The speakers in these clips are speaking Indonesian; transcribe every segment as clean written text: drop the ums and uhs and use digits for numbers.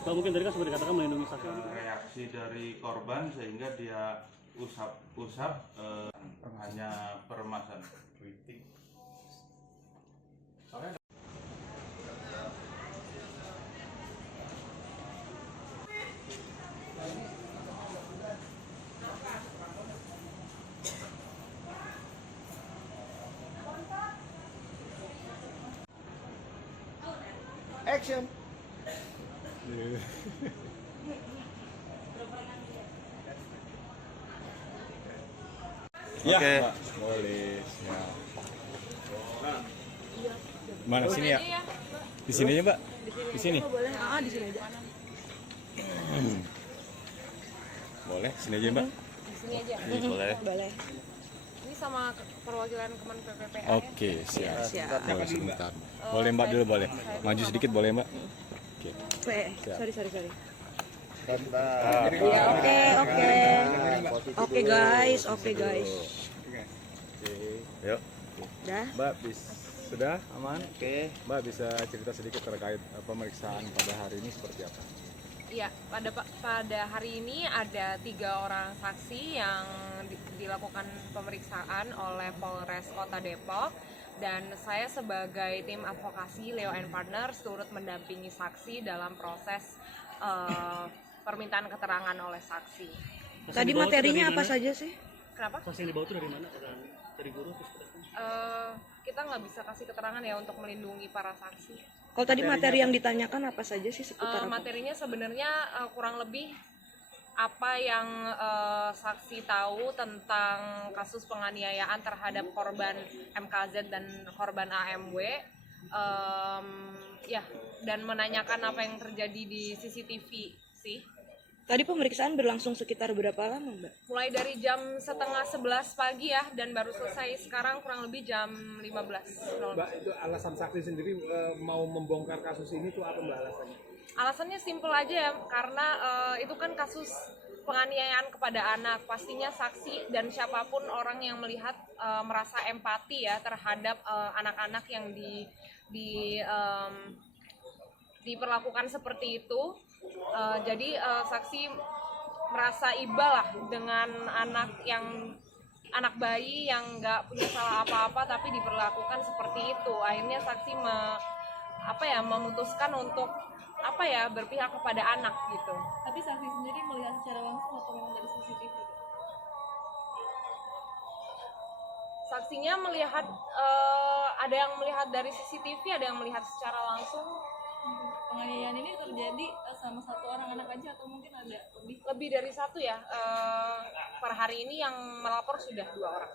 Pak, mungkin tadi kan seperti dikatakan melindungi saksi. Reaksi dari korban sehingga dia usap hanya permasalahan kritik. Action. Ya, Oke. Mbak. Boleh. Ya. Mana sini ya? Di sini aja, Mbak. Di sini. Boleh, di sini aja. Boleh, sini aja, Mbak. Di sini aja. Boleh. Boleh. Ini sama perwakilan Kemen PPPA. Oke, siap. Siap. Boleh sebentar. Boleh, Mbak, dulu boleh. Maju sedikit boleh, Mbak. Oke. Sorry. Bentar. Ya, oke. Oke guys. Yuk. Dah. Mbak, sudah aman? Oke. Mbak bisa cerita sedikit terkait pemeriksaan pada hari ini seperti apa? Iya, pada hari ini ada 3 orang saksi yang dilakukan pemeriksaan oleh Polres Kota Depok, dan saya sebagai tim advokasi Leo and Partners turut mendampingi saksi dalam proses permintaan keterangan oleh saksi. Tadi materinya apa saja sih? Kenapa? Saksi yang dibawa itu dari mana? Dari guru? Kita nggak bisa kasih keterangan ya untuk melindungi para saksi. Kalau tadi materi yang ditanyakan apa saja sih seputar apa? Materinya sebenarnya kurang lebih apa yang saksi tahu tentang kasus penganiayaan terhadap korban MKZ dan korban AMW, ya, dan menanyakan apa yang terjadi di CCTV sih. Tadi pemeriksaan berlangsung sekitar berapa lama, Mbak? Mulai dari jam 10:30 pagi ya, dan baru selesai sekarang kurang lebih jam 15.00. Mbak, itu alasan saksi sendiri mau membongkar kasus ini tuh apa, Mbak, alasannya? Alasannya simpel aja ya, karena itu kan kasus penganiayaan kepada anak. Pastinya saksi dan siapapun orang yang melihat merasa empati ya terhadap anak-anak yang diperlakukan seperti itu. Jadi saksi merasa iba lah dengan anak bayi yang nggak punya salah apa-apa tapi diperlakukan seperti itu. Akhirnya saksi memutuskan untuk berpihak kepada anak gitu. Tapi saksi sendiri melihat secara langsung atau memang dari CCTV? Saksinya melihat ada yang melihat dari CCTV, ada yang melihat secara langsung. Penganiayaan ini terjadi sama satu orang anak aja atau mungkin ada Lebih dari satu ya. Per hari ini yang melapor sudah 2 orang.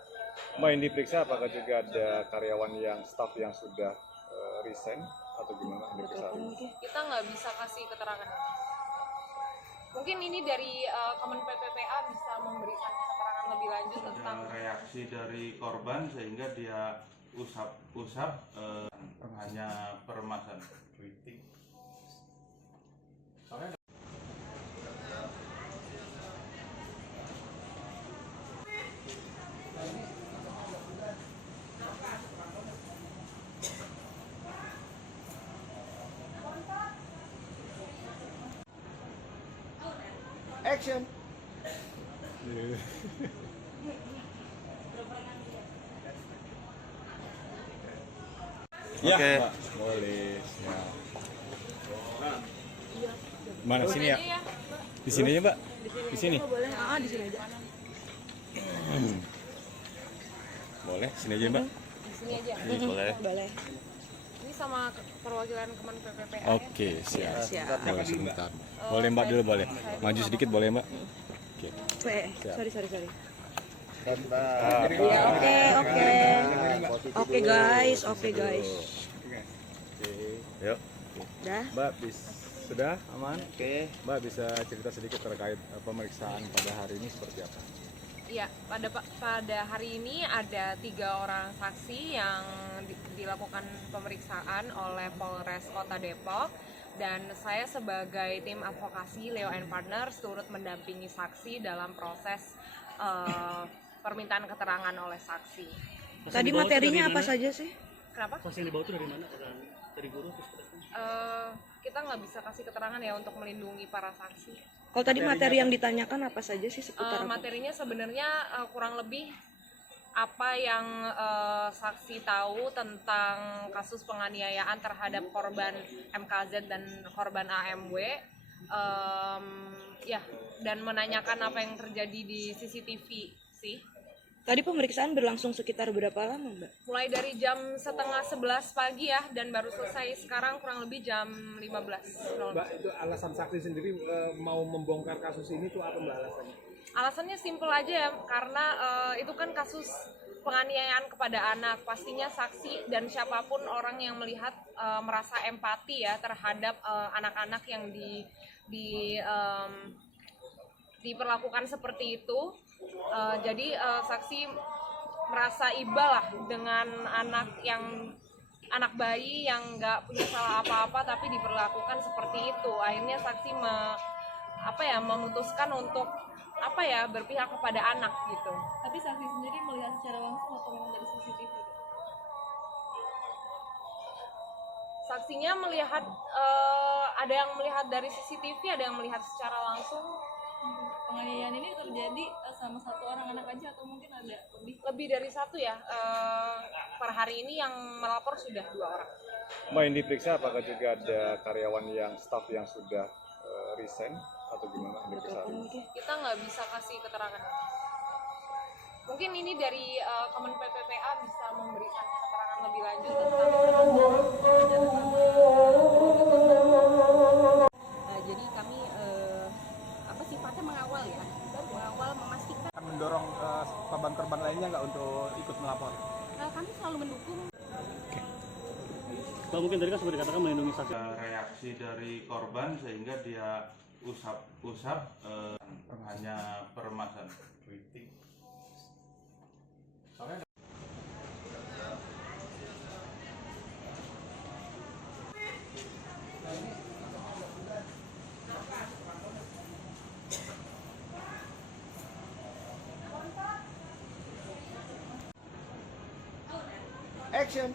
Mbak, yang diperiksa apakah juga ada karyawan staff yang sudah resign atau gimana yang diperiksa? Kita nggak bisa kasih keterangan. Mungkin ini dari Kemen PPPA bisa memberikan keterangan lebih lanjut tentang Reaksi dari korban sehingga dia usap hanya permasalahan kritik. Action. Ya, Oke. Mbak. Boleh. Ya. Mana sini ya? Di sini aja, Mbak. Di sini. Boleh, di sini aja. Boleh, sini aja, Mbak. di sini aja. Boleh. Boleh. Ini sama perwakilan Kemen PPPA. Oke, siap. Siap. Boleh sebentar. Boleh, Mbak, dulu boleh. Maju sedikit boleh, Mbak. Oke. Sorry. Bentar. Ya, oke. Oke guys. Yuk. Dah. Mbak, sudah aman? Oke. Mbak bisa cerita sedikit terkait pemeriksaan pada hari ini seperti apa? Iya, pada hari ini ada 3 orang saksi yang dilakukan pemeriksaan oleh Polres Kota Depok, dan saya sebagai tim advokasi Leo and Partners turut mendampingi saksi dalam proses permintaan keterangan oleh saksi. Tadi materinya apa saja sih? Kenapa? Saksi yang dibawa itu dari mana? Dari guru? Kita nggak bisa kasih keterangan ya untuk melindungi para saksi. Kalau tadi materi yang ditanyakan apa saja sih seputar apa? Materinya sebenarnya kurang lebih apa yang saksi tahu tentang kasus penganiayaan terhadap korban MKZ dan korban AMW, ya, dan menanyakan apa yang terjadi di CCTV sih. Tadi pemeriksaan berlangsung sekitar berapa lama, Mbak? Mulai dari jam 10:30 pagi ya, dan baru selesai sekarang kurang lebih jam 15. Mbak, itu alasan saksi sendiri mau membongkar kasus ini tuh apa Mbak alasannya? Alasannya simpel aja ya, karena itu kan kasus penganiayaan kepada anak. Pastinya saksi dan siapapun orang yang melihat merasa empati ya terhadap anak-anak yang diperlakukan seperti itu. Jadi saksi merasa iba lah dengan anak bayi yang nggak punya salah apa-apa tapi diperlakukan seperti itu. Akhirnya saksi memutuskan untuk berpihak kepada anak gitu. Tapi saksi sendiri melihat secara langsung atau memang dari CCTV? Saksinya melihat ada yang melihat dari CCTV, ada yang melihat secara langsung. Penganiayaan ini terjadi sama satu orang anak aja atau mungkin ada Lebih dari satu ya. Per hari ini yang melapor sudah 2 orang. Mbak, yang diperiksa apakah juga ada karyawan yang staff yang sudah resign atau gimana? Kita nggak bisa kasih keterangan. Mungkin ini dari Kemen PPPA bisa memberikan keterangan lebih lanjut tentang jadi kami sifatnya mengawal ya, memastikan. Mendorong korban-korban lainnya nggak untuk ikut melapor? Kami selalu mendukung. Kalau mungkin tadi kan seperti dikatakan melindungi saksi. Reaksi dari korban sehingga dia usap hanya permasalahan kritik. Action.